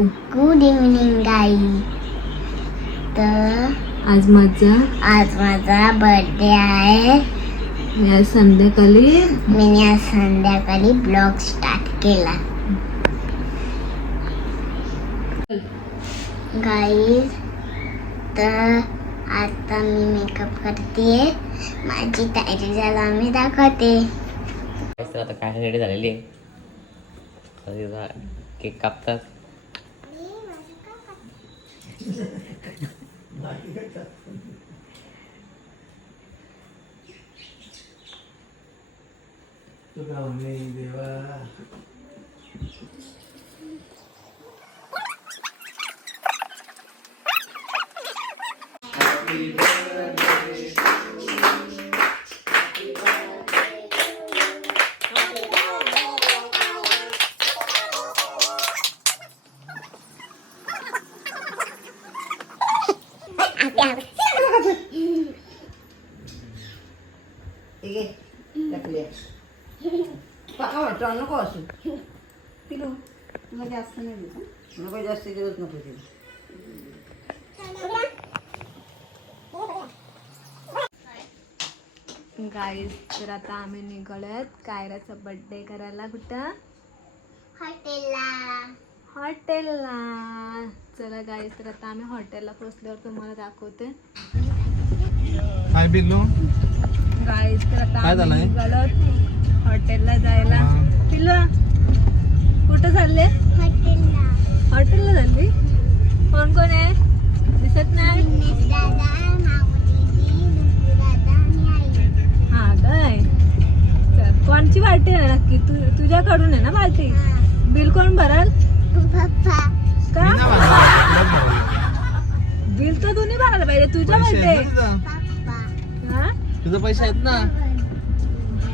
Good evening guys. तर आज माझा बर्थडे आहे. मी आज संध्याकाळी ब्लॉग स्टार्ट केला. गाईज, तर आता मी मेकअप करते. माझी तयारी झाला, मी दाखवते. आता काय रेडी झालेली आहे. केक कापतात. नको असू पिलो तुला जास्त नाही देत नको जास्त दिवस नको तिला. गाईज, तर आता आम्ही निघालोत कायराचा बर्थडे करायला. कुठं? हॉटेलला. चला गाईज, तर आता आम्ही हॉटेलला पोहोचल्यावर तुम्हाला दाखवते. काय बिल्लू गाईज, तर आता काय झालंय? आम्ही निघालोत हॉटेलला जायला. पिल्लू कुठं चालले? हॉटेलला चालली. कोण कोण आहे? दिसत नाही. हा काय, चल. कोणची पार्टी आहे नक्की? तुझ्याकडून आहे ना पार्टी? बिल कोण भराल? का? बिल तर तू नाही भरायला पाहिजे. तुझ्या बर्थडे. हा, तुझे पैसे आहेत ना.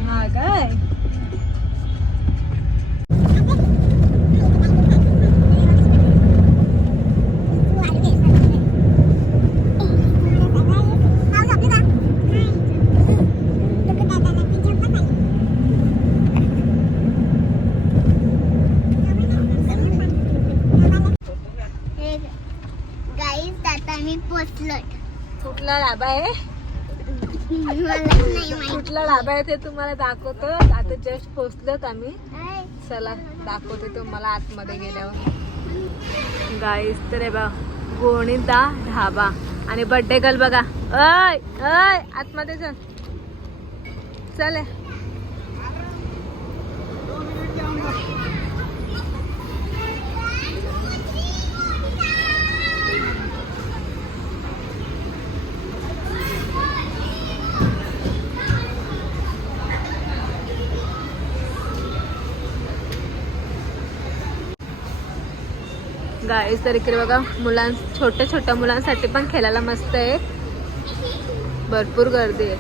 हा काय. गाईज, आता मी पोचलोय. कुठला ढाबा आहे? कुठला ढाबा आहे ते तुम्हाला दाखवतो. आता जस्ट पोहोचलोत आम्ही. चला दाखवते तुम्हाला आतमध्ये गेल्यावर. गाईस, तर आहे बघा गोणीदा ढाबा आणि बर्थडे गर्ल बघा. अय अय आतमध्ये चल. चल गाईस, तर इकडे बघा छोट्या छोट्या मुलांसाठी पण खेळायला मस्त आहे. भरपूर गर्दी आहे.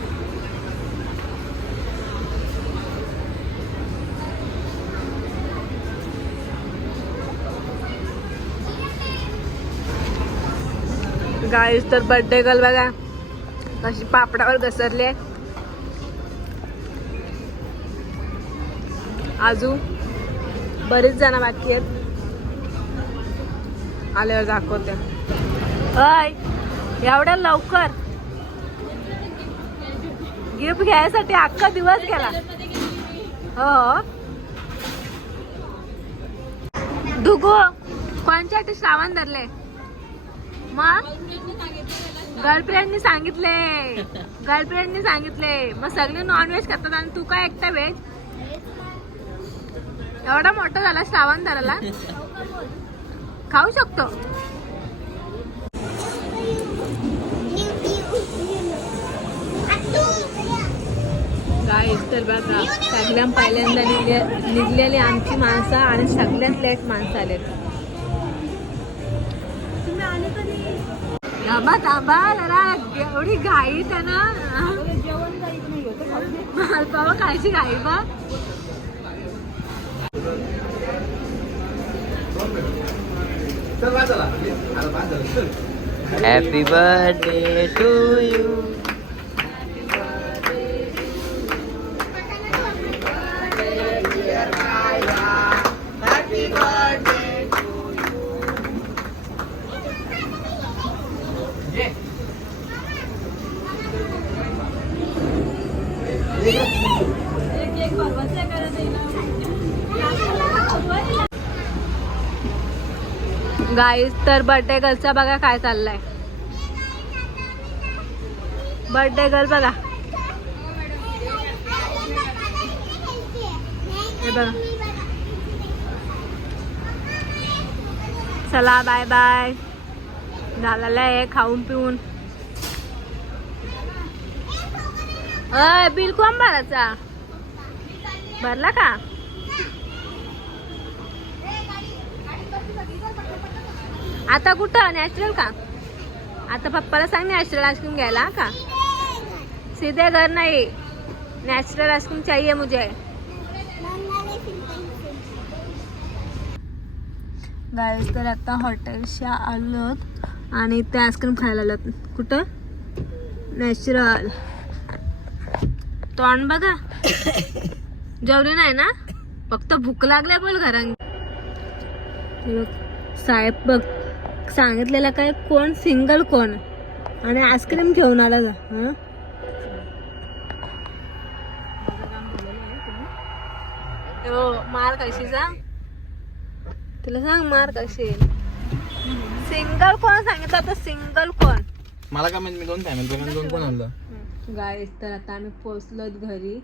गाईस, तर बर्थडे गर्ल बघा कशी पापडावर घसरली आहे. अजून बरीच जण बाकी आहेत. आल्यावर दाखवते. अय, एवढ्या लवकर गिफ्ट घ्यायसाठी अख्खा दिवस गेला. हो दुगो कोणच्यासाठी श्रावण धरले? मग गर्लफ्रेंडनी सांगितले. मग सगळे नॉनव्हेज खातात आणि तू काय एकटा व्हेज? एवढा मोठा झाला श्रावण धराला, खाऊ शकतो. गाईस, तर बघा सगळ्यात पहिल्यांदा निघलेली आमची माणसं आणि सगळ्यात लेट माणसं आलेत. थांबा जरा, एवढी घाई त्यांना. मालपावा खायची घाई बा. Happy birthday to you. Guys तर बर्थडे गर्लचा बघा काय चाललाय. बर्थडे गर्ल बघा, हे बघा. चला बाय बाय, झालेलं आहे खाऊन पिऊन. बिल कोण भरायचा, भरला का? आता कुठं नॅचरल का? आता पप्पाला सांग नॅचरल आईस्क्रीम घ्यायला का? सीधे घर नाही, नॅचरल आईस्क्रीम चाहिए मुझे. गाईस तर आता हॉटेलच्या आलोत आणि ते आईस्क्रीम खायला आलोत. कुठं? नॅचरल. तोंड बघा, जेवली नाही ना, फक्त भूक लागल्या बोल घरात. साहेब बघ सांगितलेलं काय, कोण सिंगल कोण आणि आईस्क्रीम घेऊन आला जा. मार कशीचा तुला सांग, मार कशी. सिंगल कोण सांगितलं तर सिंगल कोण. मला काय माहिती, मी दोन फॅमिली दोन कोण आणलं. गाईस तर आता आम्ही पोचलोत घरी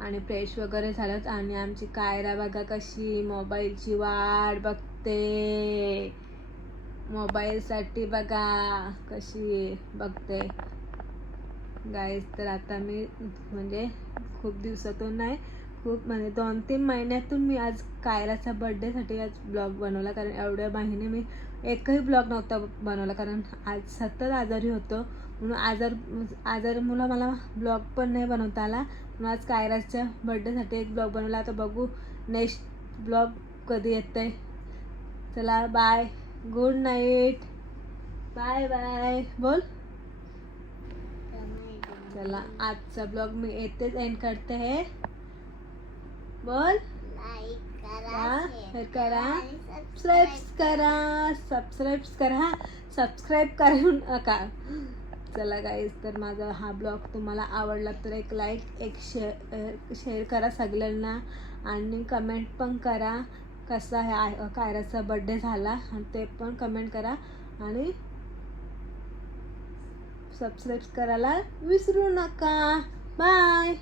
आणि फ्रेश वगैरे झालोत आणि आमची कायरा बघा कशी मोबाईलची वाट बघते. मोबाईलसाठी बघा कशी बघते. गाईस तर आता मी म्हणजे खूप दिवसातून नाही, खूप म्हणजे 2-3 महिन्यातून मी आज कायराच्या बर्थडेसाठी आज ब्लॉग बनवला. कारण एवढ्या महिने मी एकही ब्लॉग नव्हता बनवला, कारण आज सतत आजारी होतो म्हणून आजारमुळे मला ब्लॉग पण नाही बनवता आला. म्हणून आज कायराच्या बर्थडेसाठी एक ब्लॉग बनवला. आता बघू नेक्स्ट ब्लॉग कधी येतंय. चला bye, good night, bye bye बोल. चला आजचा ब्लॉग मी येतेच एंड करते है. बोल लाईक शेअर करा, सबस्क्राईब करा, सबस्क्राईब करू नका. चला गाईज, तर माझा हा ब्लॉग तुम्हाला आवडला तर एक लाईक, एक शेअर करा सगळ्यांना आणि कमेंट पण करा कसा ह्या कायराचा बर्थडे झाला आणि ते पण कमेंट करा आणि सबस्क्राईब करायला विसरू नका. बाय.